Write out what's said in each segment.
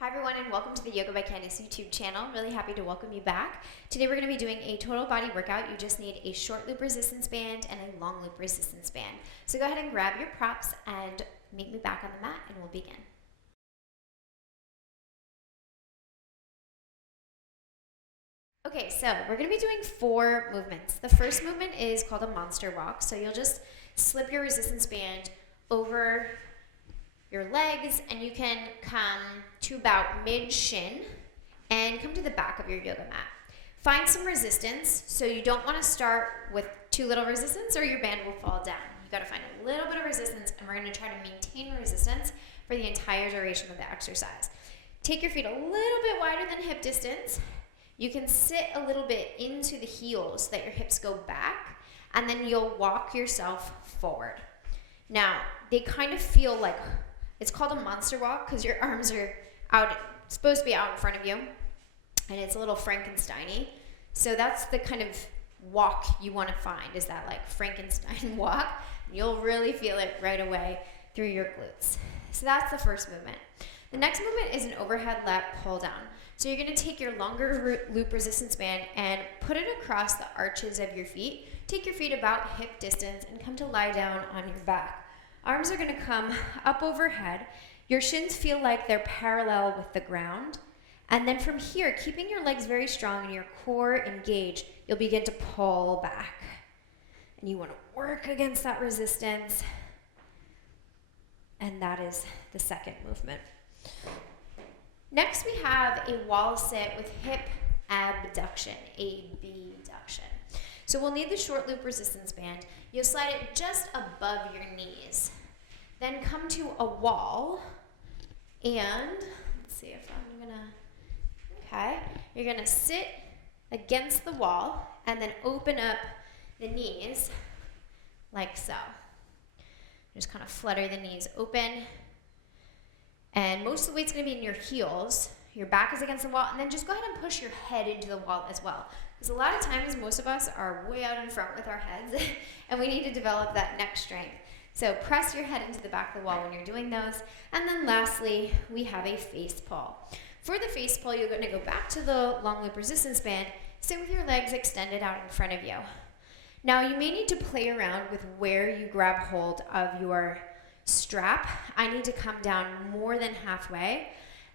Hi everyone and welcome to the Yoga by Candace YouTube channel. I'm really happy to welcome you back. Today we're going to be doing a total body workout. You just need a short loop resistance band and a long loop resistance band. So go ahead and grab your props and meet me back on the mat and we'll begin. Okay, so we're going to be doing 4 movements. The first movement is called a monster walk. So you'll just slip your resistance band over your legs and you can come to about mid-shin and come to the back of your yoga mat. Find some resistance, so you don't want to start with too little resistance or your band will fall down. You got to find a little bit of resistance and we're going to try to maintain resistance for the entire duration of the exercise. Take your feet a little bit wider than hip distance. You can sit a little bit into the heels so that your hips go back and then you'll walk yourself forward. Now, they kind of feel like, it's called a monster walk because your arms are out, supposed to be out in front of you, and it's a little Frankenstein-y. So that's the kind of walk you want to find, is that like Frankenstein walk. You'll really feel it right away through your glutes. So that's the first movement. The next movement is an overhead lat pull down. So you're going to take your longer loop resistance band and put it across the arches of your feet. Take your feet about hip distance and come to lie down on your back. Arms are going to come up overhead. Your shins feel like they're parallel with the ground. And then from here, keeping your legs very strong and your core engaged, you'll begin to pull back. And you want to work against that resistance. And that is the second movement. Next, we have a wall sit with hip abduction, abduction. So we'll need the short loop resistance band. You'll slide it just above your knees. Then come to a wall and, let's see if I'm gonna, okay. You're gonna sit against the wall and then open up the knees like so. Just kind of flutter the knees open. And most of the weight's gonna be in your heels. Your back is against the wall, and then just go ahead and push your head into the wall as well. Because a lot of times, most of us are way out in front with our heads, and we need to develop that neck strength. So press your head into the back of the wall when you're doing those. And then lastly, we have a face pull. For the face pull, you're going to go back to the long loop resistance band, sit with your legs extended out in front of you. Now, you may need to play around with where you grab hold of your strap. I need to come down more than halfway.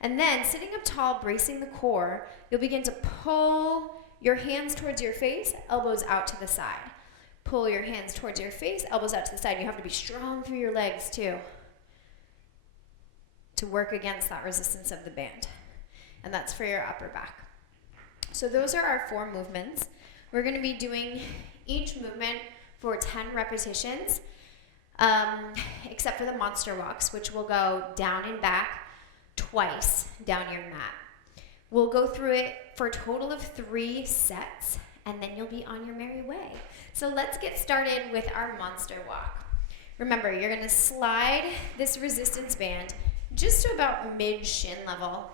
And then, sitting up tall, bracing the core, you'll begin to pull your hands towards your face, elbows out to the side. Pull your hands towards your face, elbows out to the side. You have to be strong through your legs too to work against that resistance of the band. And that's for your upper back. So those are our 4 movements. We're going to be doing each movement for 10 repetitions, except for the monster walks, which will go down and back twice down your mat. We'll go through it for a total of 3 sets, and then you'll be on your merry way. So let's get started with our monster walk. Remember, you're going to slide this resistance band just to about mid-shin level.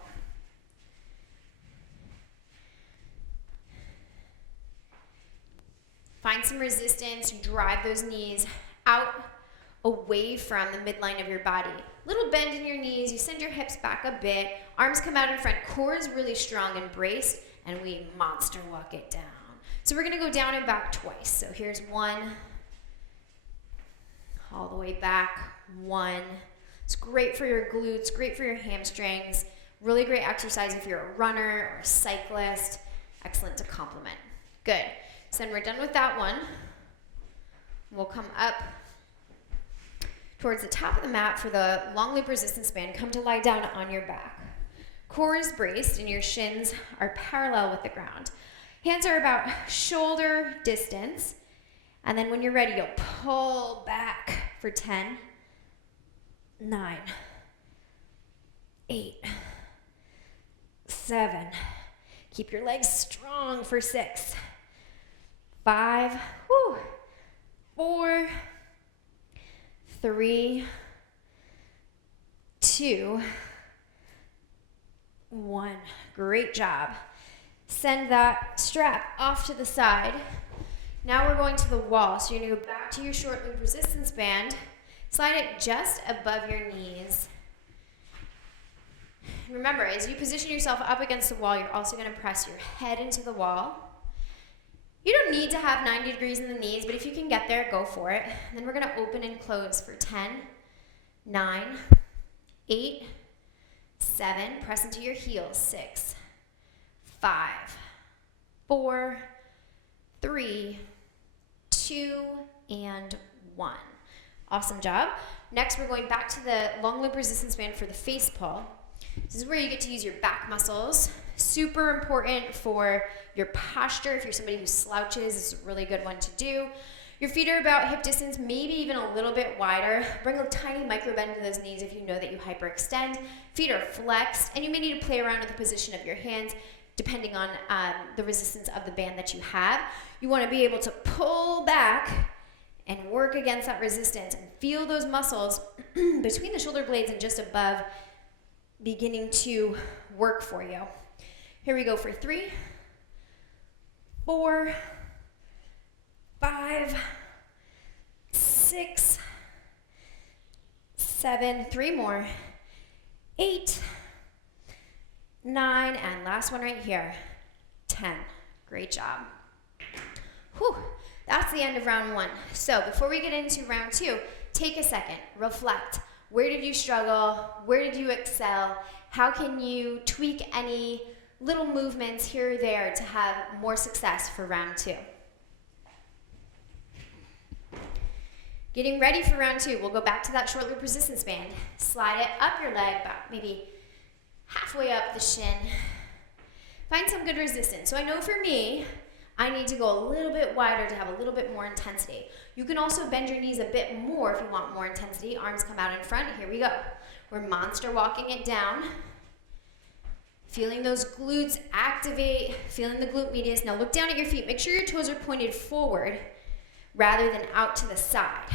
Find some resistance, drive those knees out away from the midline of your body. Little bend in your knees, you send your hips back a bit, arms come out in front, core is really strong and braced, and we monster walk it down. So we're gonna go down and back twice. So here's 1, all the way back, 1. It's great for your glutes, great for your hamstrings, really great exercise if you're a runner or a cyclist, excellent to complement. Good, so then we're done with that one. We'll come up towards the top of the mat for the long loop resistance band. Come to lie down on your back. Core is braced and your shins are parallel with the ground. Hands are about shoulder distance. And then when you're ready, you'll pull back for 10, 9, 8, 7. Keep your legs strong for 6, 5, 4, 3, 2, 1. Great job. Send that strap off to the side. Now we're going to the wall. So you're going to go back to your short loop resistance band. Slide it just above your knees. Remember, as you position yourself up against the wall, you're also going to press your head into the wall. You don't need to have 90 degrees in the knees, but if you can get there, go for it. And then we're going to open and close for 10, 9, 8, 7, press into your heels, 6, 5, 4, 3, 2, and 1. Awesome job. Next, we're going back to the long loop resistance band for the face pull. This is where you get to use your back muscles. Super important for your posture. If you're somebody who slouches, it's a really good one to do. Your feet are about hip distance, maybe even a little bit wider. Bring a tiny micro bend to those knees if you know that you hyperextend. Feet are flexed, and you may need to play around with the position of your hands depending on the resistance of the band that you have. You want to be able to pull back and work against that resistance and feel those muscles between the shoulder blades and just above beginning to work for you. Here we go for 3, 4, 5, 6, 7, 3 more, 8, 9, and last one right here, 10. Great job. Whew, that's the end of round 1. So before we get into round 2, take a second, reflect. Where did you struggle? Where did you excel? How can you tweak any little movements here or there to have more success for round 2? Getting ready for round 2, we'll go back to that short loop resistance band. Slide it up your leg, about maybe halfway up the shin. Find some good resistance. So I know for me, I need to go a little bit wider to have a little bit more intensity. You can also bend your knees a bit more if you want more intensity. Arms come out in front. Here we go. We're monster walking it down. Feeling those glutes activate, feeling the glute medius. Now look down at your feet. Make sure your toes are pointed forward rather than out to the side.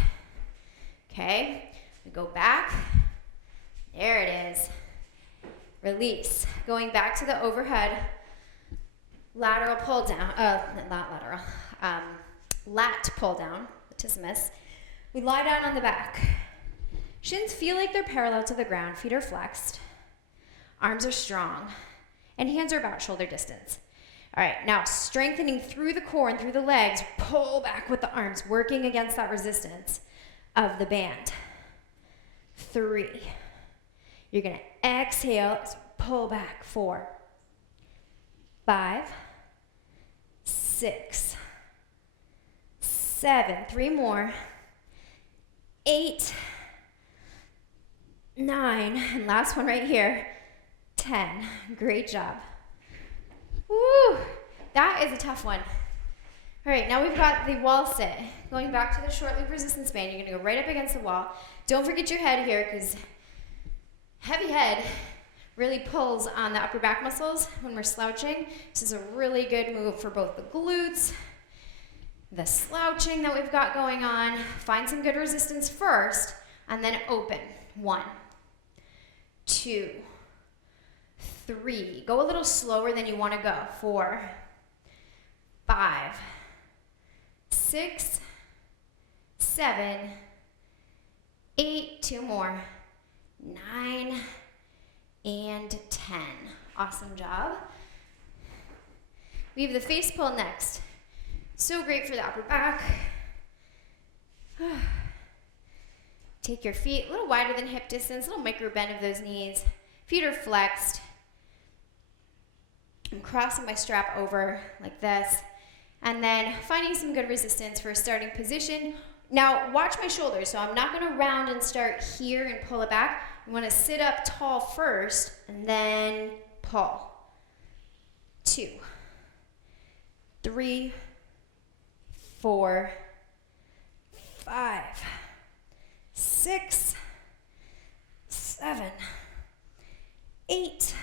Okay? We go back. There it is. Release. Going back to the overhead. Lateral pull down. Not lateral. Lat pull down. Latissimus. We lie down on the back. Shins feel like they're parallel to the ground. Feet are flexed. Arms are strong. And hands are about shoulder distance. All right, now strengthening through the core and through the legs. Pull back with the arms, working against that resistance of the band. 3. You're going to exhale, pull back. 4, 5, 6, 7. 3 more. 8, 9, and last one right here. 10. Great job. Woo! That is a tough one. All right, now we've got the wall sit. Going back to the short loop resistance band, you're going to go right up against the wall. Don't forget your head here because heavy head really pulls on the upper back muscles when we're slouching. This is a really good move for both the glutes, the slouching that we've got going on. Find some good resistance first and then open. 1, 2, 3. Go a little slower than you want to go. 4, 5, 6, 7, 8. 2 more. 9 and 10. Awesome job. We have the face pull next. So great for the upper back. Take your feet a little wider than hip distance, a little micro bend of those knees. Feet are flexed. I'm crossing my strap over like this. And then finding some good resistance for a starting position. Now watch my shoulders. So I'm not going to round and start here and pull it back. I want to sit up tall first and then pull. 2, 3, 4, 5, 6, 7, 8,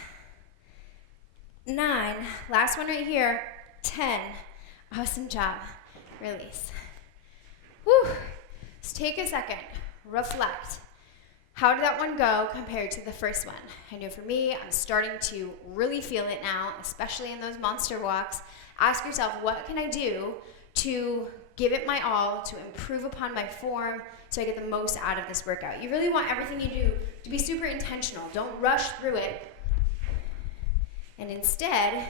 9. Last one right here. 10. Awesome job. Release. Whew. Let's take a second. Reflect. How did that one go compared to the first one? I know for me, I'm starting to really feel it now, especially in those monster walks. Ask yourself, what can I do to give it my all, to improve upon my form, so I get the most out of this workout? You really want everything you do to be super intentional. Don't rush through it. And instead,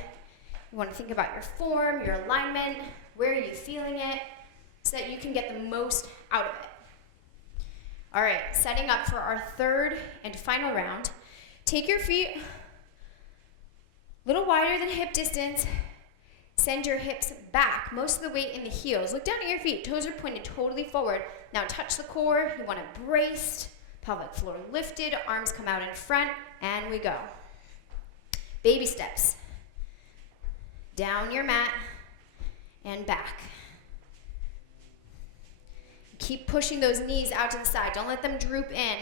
you want to think about your form, your alignment, where are you feeling it, so that you can get the most out of it. All right, setting up for our third and final round. Take your feet a little wider than hip distance. Send your hips back, most of the weight in the heels. Look down at your feet, toes are pointed totally forward. Now touch the core, you want it braced, pelvic floor lifted, arms come out in front, and we go. Baby steps. Down your mat and back. Keep pushing those knees out to the side. Don't let them droop in.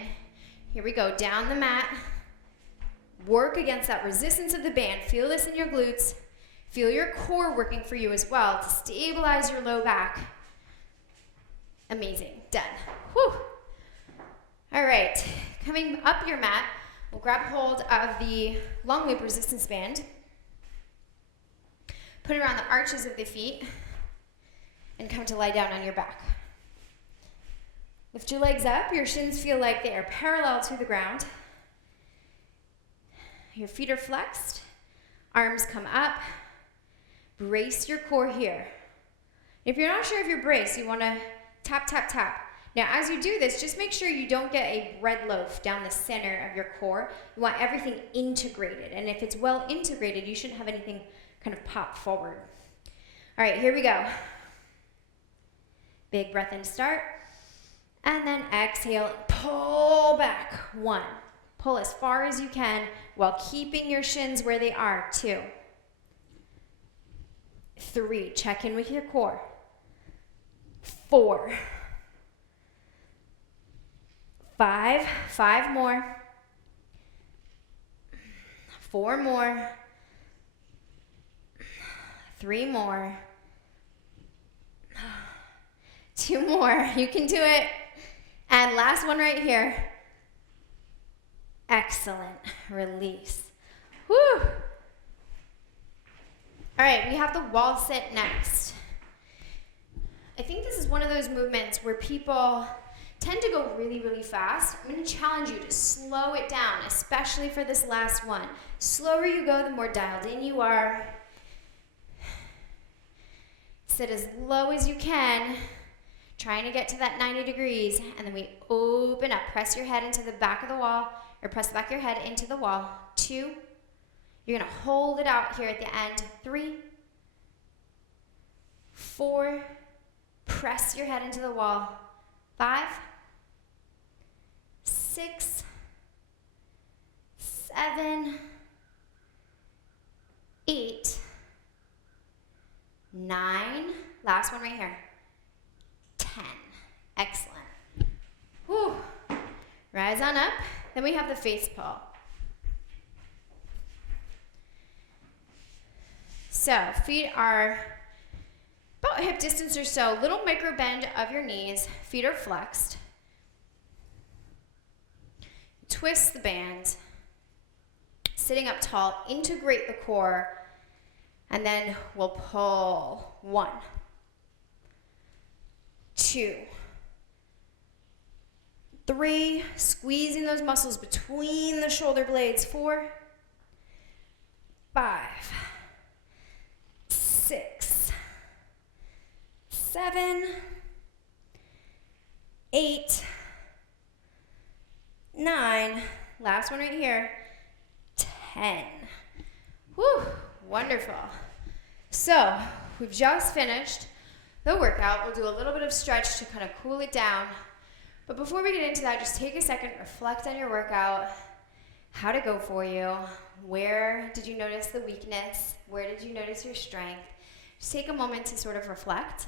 Here we go, down the mat. Work against that resistance of the band. Feel this in your glutes. Feel your core working for you as well to stabilize your low back. Amazing, done. Whew. All right, coming up your mat, we'll grab hold of the long loop resistance band. Put it around the arches of the feet and come to lie down on your back. Lift your legs up, your shins feel like they are parallel to the ground. Your feet are flexed, arms come up. Brace your core here. If you're not sure if you're braced, you want to tap, tap, tap. Now, as you do this, just make sure you don't get a bread loaf down the center of your core. You want everything integrated. And if it's well integrated, you shouldn't have anything kind of pop forward. All right, here we go. Big breath in to start. And then exhale, pull back. 1. Pull as far as you can while keeping your shins where they are. 2. 3, check in with your core. 4, 5, 5 more. 4 more. 3 more. 2 more, you can do it. And last one right here. Excellent, release. Whew. All right, we have the wall sit next. I think this is one of those movements where people tend to go really, really fast. I'm going to challenge you to slow it down, especially for this last one. Slower you go, the more dialed in you are. Sit as low as you can, trying to get to that 90 degrees, and then we open up. Press your head into the back of the wall, or press the back of your head into the wall. 2. You're going to hold it out here at the end. 3, 4, press your head into the wall. 5, 6, 7, 8, 9, last one right here, 10. Excellent. Whew. Rise on up. Then we have the face pull. So feet are about hip distance or so, little micro bend of your knees, feet are flexed. Twist the band, sitting up tall, integrate the core, and then we'll pull. 1, 2, 3, squeezing those muscles between the shoulder blades. 4, 5, 6, 7, 8, 9, last one right here, 10. Whew, wonderful. So, we've just finished the workout. We'll do a little bit of stretch to kind of cool it down. But before we get into that, just take a second, reflect on your workout. How'd it go for you? Where did you notice the weakness? Where did you notice your strength? Just take a moment to sort of reflect.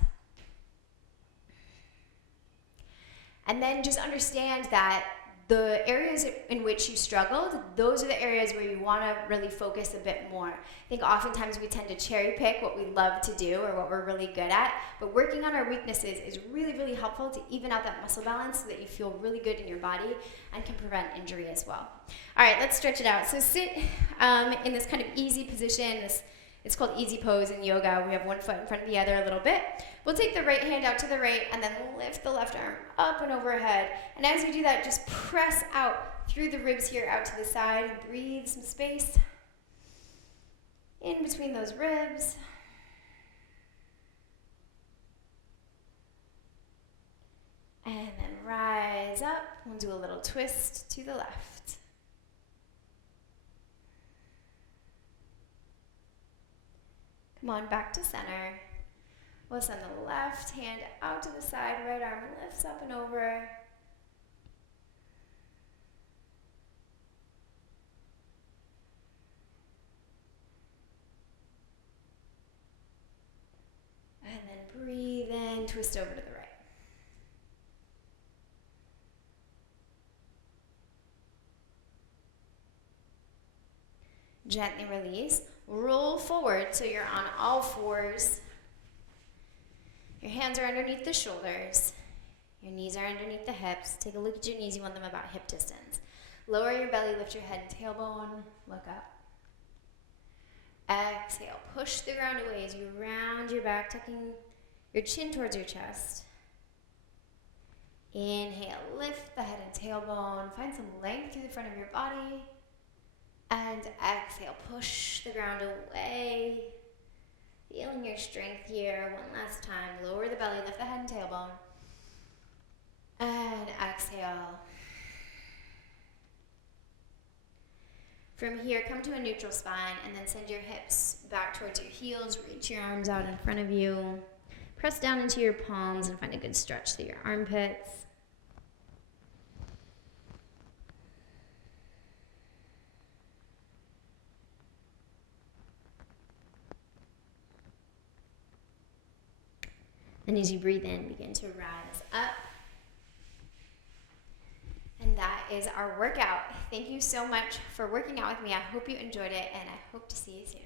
And then just understand that the areas in which you struggled, those are the areas where you want to really focus a bit more. I think oftentimes we tend to cherry pick what we love to do or what we're really good at, but working on our weaknesses is really, really helpful to even out that muscle balance so that you feel really good in your body and can prevent injury as well. All right, let's stretch it out. So sit in this kind of easy position. It's called easy pose in yoga. We have one foot in front of the other a little bit. We'll take the right hand out to the right and then lift the left arm up and overhead. And as you do that, just press out through the ribs here out to the side. Breathe some space. in between those ribs. And then rise up. We'll do a little twist to the left. Come on, back to center. We'll send the left hand out to the side, right arm lifts up and over. And then breathe in, twist over to the right. Gently release. Roll forward so you're on all fours. Your hands are underneath the shoulders. Your knees are underneath the hips. Take a look at your knees. You want them about hip distance. Lower your belly, lift your head and tailbone. Look up. Exhale. Push the ground away as you round your back, tucking your chin towards your chest. Inhale. Lift the head and tailbone. Find some length through the front of your body. And exhale, push the ground away. Feeling your strength here. One last time. Lower the belly, lift the head and tailbone. And exhale. From here, come to a neutral spine and then send your hips back towards your heels. Reach your arms out in front of you. Press down into your palms and find a good stretch through your armpits. And as you breathe in, begin to rise up. And that is our workout. Thank you so much for working out with me. I hope you enjoyed it, and I hope to see you soon.